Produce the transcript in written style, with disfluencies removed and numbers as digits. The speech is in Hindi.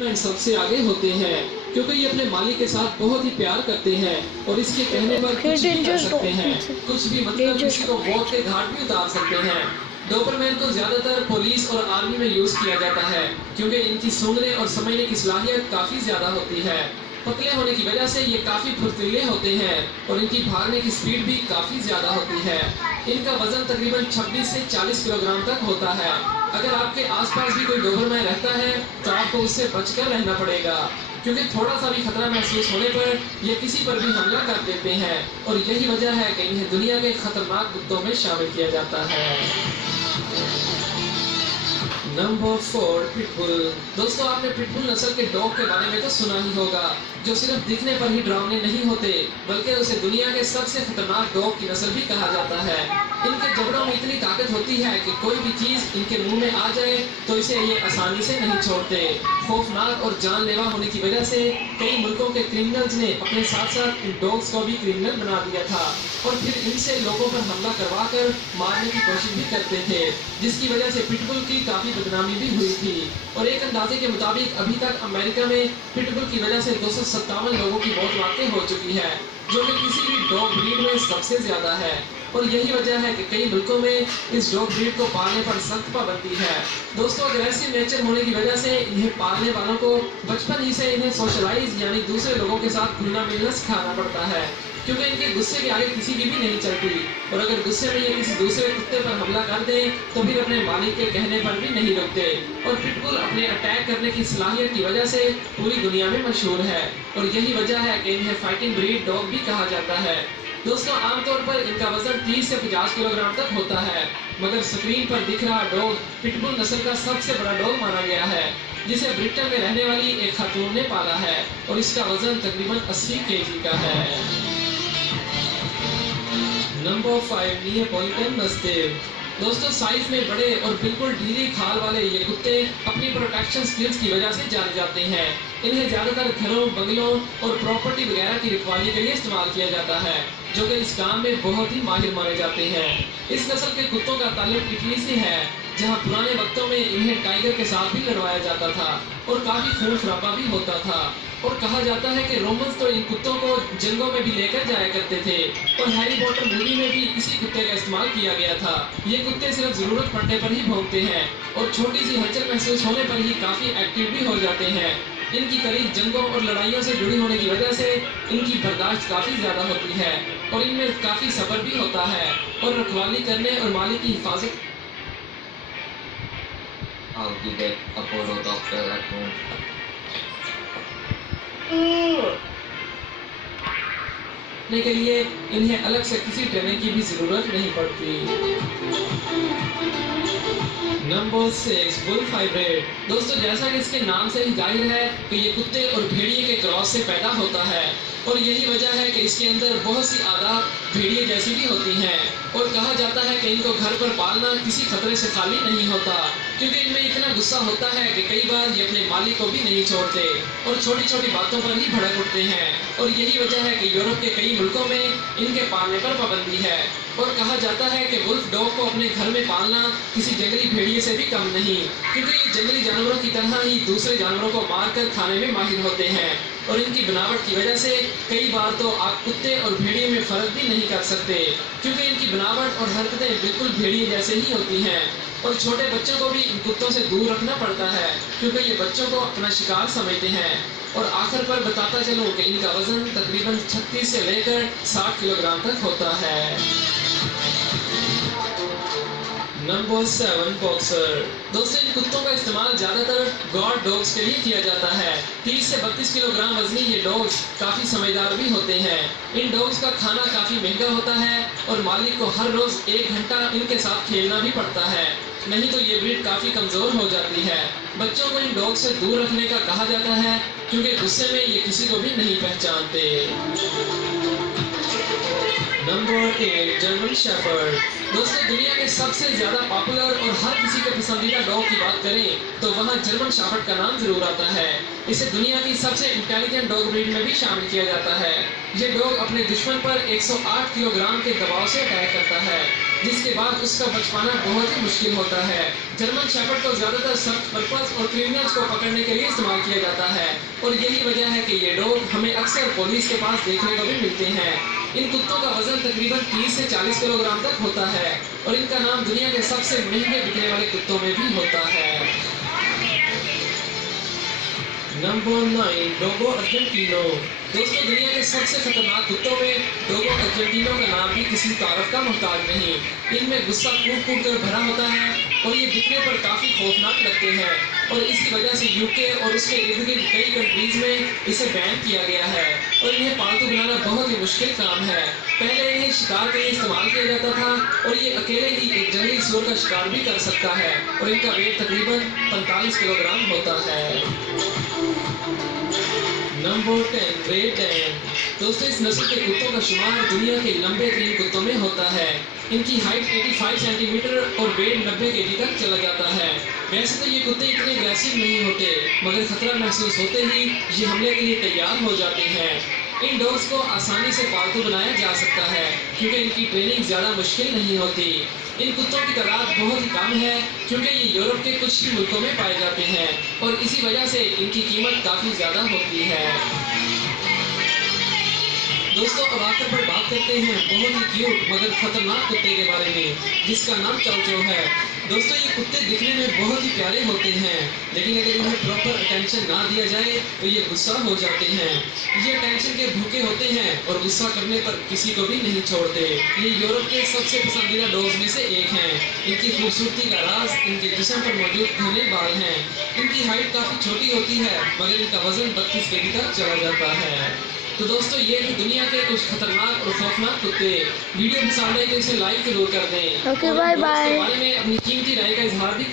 डोबरमैन सबसे आगे होते हैं क्योंकि ये अपने मालिक के साथ बहुत ही प्यार करते हैं और इसके कहने पर कुछ भी कर सकते हैं, कुछ भी मतलब किसी को मौत के घाट भी उतार सकते हैं। डोबरमैन को ज्यादातर पुलिस और आर्मी में यूज किया जाता है क्योंकि इनकी सूंघने और समझने की सलाहियत काफी ज्यादा होती है। पतले होने की वजह से ये काफी फुर्तीले होते हैं और इनकी भागने की स्पीड भी काफी ज्यादा होती है। इनका वजन तकरीबन 26 से 40 किलोग्राम तक होता है। अगर आपके आसपास भी कोई डोबरमैन रहता है तो आपको उससे बचकर रहना पड़ेगा क्योंकि थोड़ा सा भी खतरा महसूस होने पर ये किसी पर भी हमला कर देते हैं और यही वजह है कि इन्हें दुनिया के खतरनाक कुत्तों में शामिल किया जाता है। Number 4, pitbull. दोस्तों, आपने पिटबुल नस्ल के डॉग के बारे में तो सुना ही होगा, जो सिर्फ दिखने पर ही डरावने नहीं होते बल्कि उसे दुनिया के सबसे खतरनाक डॉग की नस्ल भी कहा जाता है। इनके जबड़ों में इतनी ताकत होती है कि कोई भी चीज इनके मुंह में आ जाए तो इसे ये आसानी से नहीं छोड़ते। खौफनाक और जानलेवा होने की वजह से कई मुल्कों के क्रिमिनल्स ने अपने साथ साथ इन डॉग्स को भी क्रिमिनल बना दिया था और फिर इनसे लोगों पर हमला करवा कर मारने की कोशिश भी करते थे, जिसकी वजह से पिटबुल की काफी बदनामी भी हुई थी। और एक अंदाजे के मुताबिक अभी तक अमेरिका में पिटबुल की वजह से 257 लोगों की मौत वाकई हो चुकी है, जो कि किसी भी डॉग ब्रीड में सबसे ज्यादा है। और यही वजह है कि कई मुल्कों में इस डॉग ब्रीड को पालने पर सख्त पाबंदी है। दोस्तों, अग्रेसिव नेचर होने की वजह से इन्हें पालने वालों को बचपन ही से इन्हें सोशलाइज यानी दूसरे लोगों के साथ घुलना मिलना सिखाना पड़ता है क्योंकि इनके गुस्से के आगे किसी की भी नहीं चलती और अगर गुस्से में ये किसी दूसरे कुत्ते पर हमला कर दें तो फिर अपने मालिक के कहने पर भी नहीं रुकते। और पिटबुल अपने अटैक करने की सलाहियत की वजह से पूरी दुनिया में मशहूर है और यही वजह है कि इन्हें फाइटिंग ब्रीड डॉग भी कहा जाता है। दोस्तों, आमतौर पर इनका वजन 30 से 50 किलोग्राम तक होता है, मगर स्क्रीन पर दिख रहा डॉग पिटबुल नस्ल का सबसे बड़ा डॉग माना गया है, जिसे ब्रिटेन में रहने वाली एक खातून ने पाला है और इसका वजन तकरीबन 80 केजी का है। Number 5, Neapolitan mastiff. दोस्तों, साइज में बड़े और बिल्कुल ढीली खाल वाले ये कुत्ते अपनी प्रोटेक्शन स्किल्स की वजह से जाने जाते हैं। इन्हें ज्यादातर घरों, बंगलों और प्रॉपर्टी वगैरह की रखवाली के लिए इस्तेमाल किया जाता है, जो कि इस काम में बहुत ही माहिर माने जाते हैं। इस नस्ल के कुत्तों का ताल्लुक इटली से है, जहां पुराने वक्तों में इन्हें टाइगर के साथ भी लड़वाया जाता था और काफी खून खराबा भी होता था। और कहा जाता है कि रोमन्स तो इन कुत्तों को जंगों में भी लेकर जाया करते थे और हैरी पॉटर मूवी में भी इसी कुत्ते का इस्तेमाल किया गया था। ये कुत्ते सिर्फ जरूरत पड़ने पर ही भौंकते हैं और छोटी सी हलचल महसूस होने पर ही काफी एक्टिव भी हो जाते हैं। इनकी करीब jंगों और लड़ाइयों से जुड़ी होने की वजह से इनकी बर्दाश्त काफी ज्यादा होती है और इनमें काफी सब्र भी होता है और रखवाली करने और मालिक की हिफाजत के लिए इन्हें अलग से किसी ट्रेनिंग की भी जरूरत नहीं पड़ती। Number 6, wolf hybrid. दोस्तों, जैसा कि इसके नाम से ही जाहिर है कि ये कुत्ते और भेड़िए के क्रॉस से पैदा होता है और यही वजह है कि इसके अंदर बहुत सी आदात भेड़िए जैसी भी होती हैं और कहा जाता है कि इनको घर पर पालना किसी खतरे से खाली नहीं होता क्योंकि इनमें इतना गुस्सा होता है कि कई बार ये अपने मालिक को भी नहीं छोड़ते और छोटी छोटी बातों पर ही भड़क उठते हैं। और यही वजह है कि यूरोप के कई मुल्कों में इनके पालने पर पाबंदी है और कहा जाता है कि वुल्फ डॉग को अपने घर में पालना किसी जंगली भेड़िए से भी कम नहीं, क्योंकि ये जंगली जानवरों की तरह ही दूसरे जानवरों को मारकर खाने में माहिर होते हैं और इनकी बनावट की वजह से कई बार तो आप कुत्ते और भेड़िए में फर्क भी नहीं कर सकते क्योंकि इनकी बनावट और हरकतें बिल्कुल भेड़िए जैसे ही होती हैं। और छोटे बच्चों को भी इन कुत्तों से दूर रखना पड़ता है क्योंकि ये बच्चों को अपना शिकार समझते हैं। और आखिर पर बताता चलूं कि इनका वजन तकरीबन 36 से लेकर 60 किलोग्राम तक होता है। Number 7, boxer. दोस्तों, इन कुत्तों का इस्तेमाल ज्यादातर गार्ड डॉग्स के लिए किया जाता है। 30 से 32 किलोग्राम वजनी ये डॉग्स काफी समझदार भी होते हैं। इन डॉग्स का खाना काफी महंगा होता है और मालिक को हर रोज 1 घंटा इनके साथ खेलना भी पड़ता है, नहीं तो ये ब्रीड काफी कमजोर हो जाती है। बच्चों को इन डॉग से दूर रखने का कहा जाता है क्योंकि गुस्से में ये किसी को भी नहीं पहचानते। Number 8, German shepherd. दोस्तों, दुनिया के सबसे ज्यादा पॉपुलर और हर किसी के पसंदीदा डॉग की बात करें तो वहाँ जर्मन शेफर्ड का नाम जरूर आता है। इसे दुनिया की सबसे इंटेलिजेंट डॉग ब्रीड में भी शामिल किया जाता है। ये डॉग अपने दुश्मन पर 108 किलोग्राम के दबाव से अटैक करता है जिसके बाद उसका बच पाना बहुत ही मुश्किल होता है। जर्मन शेफर्ड को ज्यादातर सख्त पर्पस और क्रिमिनल्स को पकड़ने के लिए इस्तेमाल किया जाता है और यही वजह है कि ये डॉग हमें अक्सर पुलिस के पास देखने को भी मिलते हैं। इन कुत्तों का वजन तकरीबन 30 से 40 किलोग्राम तक होता है और इनका नाम दुनिया के सबसे महंगे बिकने वाले कुत्तों में भी होता है। Number 9, Dogo Argentino. दोस्तों, दुनिया के सबसे खतरनाक कुत्तों में डोगो अर्जेंटिनो का नाम भी किसी तारफ का मोहताज नहीं। इनमें गुस्सा कूट कूट कर भरा होता है और ये दिखने पर काफी खौफनाक लगते हैं और इसी वजह से यूके और उसके इर्द गिर्द कई कंट्रीज में इसे बैन किया गया है और इन्हें पालतू बनाना बहुत ही मुश्किल काम है। पहले इन्हें शिकार के लिए इस्तेमाल किया जाता था और ये अकेले ही एक जंगली सूअर का शिकार भी कर सकता है और इनका वेट तकरीबन 45 किलोग्राम होता है। Number 10, great Dan. दोस्तों, इस नस्ल के कुत्तों का शुमार दुनिया के लंबे तरीन कुत्तों में होता है। इनकी हाइट 85 सेंटीमीटर और वेट 90 केजी तक चला जाता है। वैसे तो ये कुत्ते इतने अग्रेसिव नहीं होते, मगर खतरा महसूस होते ही ये हमले के लिए तैयार हो जाते हैं। इन डॉग्स को आसानी से पालतू बनाया जा सकता है क्योंकि इनकी ट्रेनिंग ज़्यादा मुश्किल नहीं होती। इन कुत्तों की तादाद बहुत ही कम है क्योंकि ये यूरोप के कुछ ही मुल्कों में पाए जाते हैं और इसी वजह से इनकी कीमत काफ़ी ज़्यादा होती है। दोस्तों, अब आखिर पर बात करते हैं बहुत ही क्यूट मगर खतरनाक कुत्ते के बारे में जिसका नाम चाउचो है। दोस्तों, ये कुत्ते दिखने में बहुत ही प्यारे होते हैं लेकिन अगर इन्हें प्रॉपर अटेंशन ना दिया जाए तो ये गुस्सा हो जाते हैं। ये अटेंशन के भूखे होते हैं और गुस्सा करने पर किसी को भी नहीं छोड़ते। ये यूरोप के सबसे पसंदीदा डॉग्स में से एक हैं। इनकी खूबसूरती का राज इनके जिस्म पर मौजूद घने बाल हैं। इनकी हाइट काफ़ी छोटी होती है मगर इनका वजन 32 केजी तक चला जाता है। तो दोस्तों, ये थे दुनिया के कुछ खतरनाक और खौफनाक कुत्ते। वीडियो पसंद आए तो इसे लाइक जरूर कर दें। Okay, bye bye. बारे में अपनी कीमती राय का इजहार भी